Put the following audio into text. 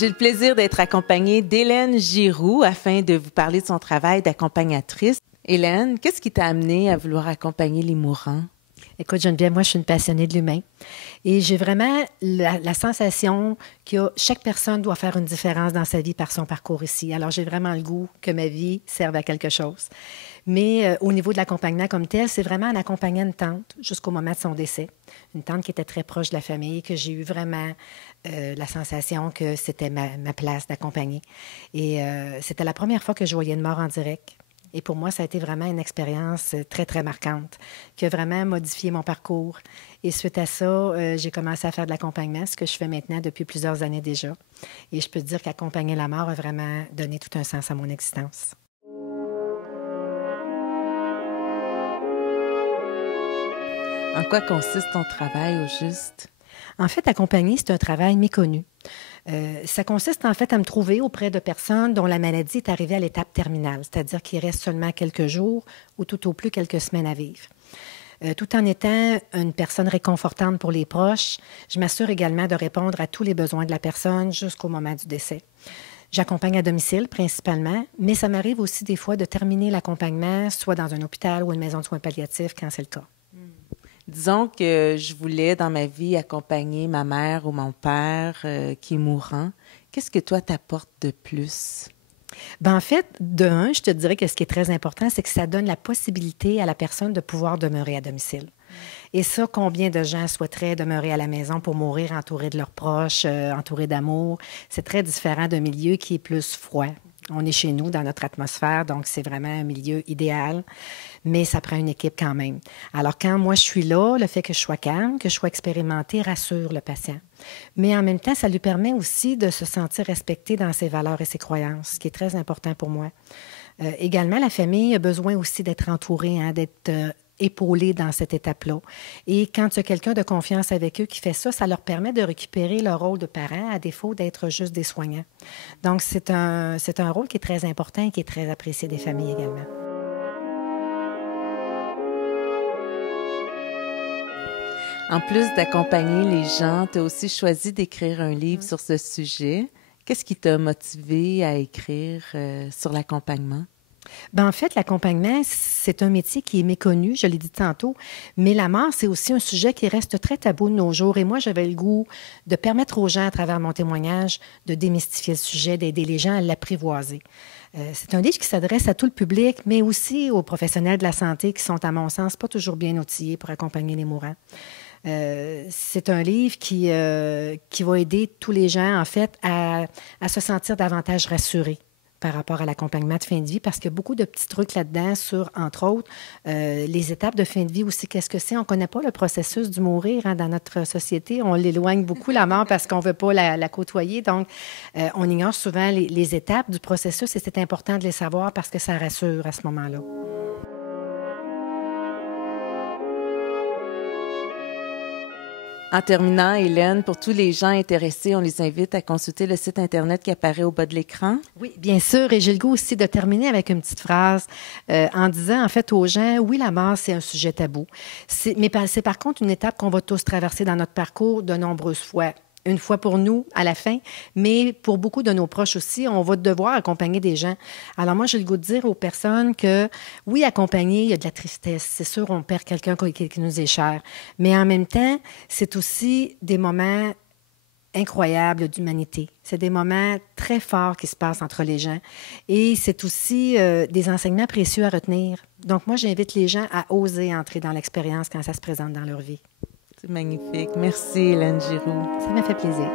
J'ai le plaisir d'être accompagnée d'Hélène Giroux afin de vous parler de son travail d'accompagnatrice. Hélène, qu'est-ce qui t'a amenée à vouloir accompagner les mourants? Écoute, Geneviève, moi, je suis une passionnée de l'humain et j'ai vraiment la sensation que chaque personne doit faire une différence dans sa vie par son parcours ici. Alors, j'ai vraiment le goût que ma vie serve à quelque chose. Mais au niveau de l'accompagnement comme tel, c'est vraiment en accompagnant une tante jusqu'au moment de son décès. Une tante qui était très proche de la famille, que j'ai eu vraiment la sensation que c'était ma place d'accompagner. Et c'était la première fois que je voyais une mort en direct. Et pour moi, ça a été vraiment une expérience très, très marquante qui a vraiment modifié mon parcours. Et suite à ça, j'ai commencé à faire de l'accompagnement, ce que je fais maintenant depuis plusieurs années déjà. Et je peux te dire qu'accompagner la mort a vraiment donné tout un sens à mon existence. En quoi consiste ton travail au juste? En fait, accompagner, c'est un travail méconnu. Ça consiste en fait à me trouver auprès de personnes dont la maladie est arrivée à l'étape terminale, c'est-à-dire qu'il reste seulement quelques jours ou tout au plus quelques semaines à vivre. Tout en étant une personne réconfortante pour les proches, je m'assure également de répondre à tous les besoins de la personne jusqu'au moment du décès. J'accompagne à domicile principalement, mais ça m'arrive aussi des fois de terminer l'accompagnement soit dans un hôpital ou une maison de soins palliatifs quand c'est le cas. Disons que je voulais dans ma vie accompagner ma mère ou mon père qui est mourant. Qu'est-ce que toi t'apportes de plus? Bien, en fait, de un, je te dirais que ce qui est très important, c'est que ça donne la possibilité à la personne de pouvoir demeurer à domicile. Et ça, combien de gens souhaiteraient demeurer à la maison pour mourir entourés de leurs proches, entourés d'amour? C'est très différent d'un milieu qui est plus froid. On est chez nous, dans notre atmosphère, donc c'est vraiment un milieu idéal, mais ça prend une équipe quand même. Alors, quand moi je suis là, le fait que je sois calme, que je sois expérimentée, rassure le patient. Mais en même temps, ça lui permet aussi de se sentir respecté dans ses valeurs et ses croyances, ce qui est très important pour moi. Également, la famille a besoin aussi d'être entourée, d'être épaulés dans cette étape-là. Et quand tu as quelqu'un de confiance avec eux qui fait ça, ça leur permet de récupérer leur rôle de parent à défaut d'être juste des soignants. Donc, c'est un rôle qui est très important et qui est très apprécié des familles également. En plus d'accompagner les gens, tu as aussi choisi d'écrire un livre sur ce sujet. Qu'est-ce qui t'a motivé à écrire sur l'accompagnement? Bien, en fait, l'accompagnement, c'est un métier qui est méconnu, je l'ai dit tantôt, mais la mort, c'est aussi un sujet qui reste très tabou de nos jours. Et moi, j'avais le goût de permettre aux gens, à travers mon témoignage, de démystifier le sujet, d'aider les gens à l'apprivoiser. C'est un livre qui s'adresse à tout le public, mais aussi aux professionnels de la santé qui sont, à mon sens, pas toujours bien outillés pour accompagner les mourants. C'est un livre qui va aider tous les gens, en fait, à se sentir davantage rassurés par rapport à l'accompagnement de fin de vie, parce qu'il y a beaucoup de petits trucs là-dedans sur, entre autres, les étapes de fin de vie aussi. Qu'est-ce que c'est? On ne connaît pas le processus du mourir dans notre société. On l'éloigne beaucoup, la mort, parce qu'on ne veut pas la côtoyer. Donc, on ignore souvent les étapes du processus et c'est important de les savoir parce que ça rassure à ce moment-là. En terminant, Hélène, pour tous les gens intéressés, on les invite à consulter le site Internet qui apparaît au bas de l'écran. Oui, bien sûr. Et j'ai le goût aussi de terminer avec une petite phrase en disant, en fait, aux gens, oui, la mort, c'est un sujet tabou. Mais c'est par contre une étape qu'on va tous traverser dans notre parcours de nombreuses fois. Une fois pour nous, à la fin, mais pour beaucoup de nos proches aussi, on va devoir accompagner des gens. Alors moi, j'ai le goût de dire aux personnes que, oui, accompagner, il y a de la tristesse. C'est sûr, on perd quelqu'un qui nous est cher. Mais en même temps, c'est aussi des moments incroyables d'humanité. C'est des moments très forts qui se passent entre les gens. Et c'est aussi des enseignements précieux à retenir. Donc moi, j'invite les gens à oser entrer dans l'expérience quand ça se présente dans leur vie. C'est magnifique. Merci, Hélène Giroux. Ça m'a fait plaisir.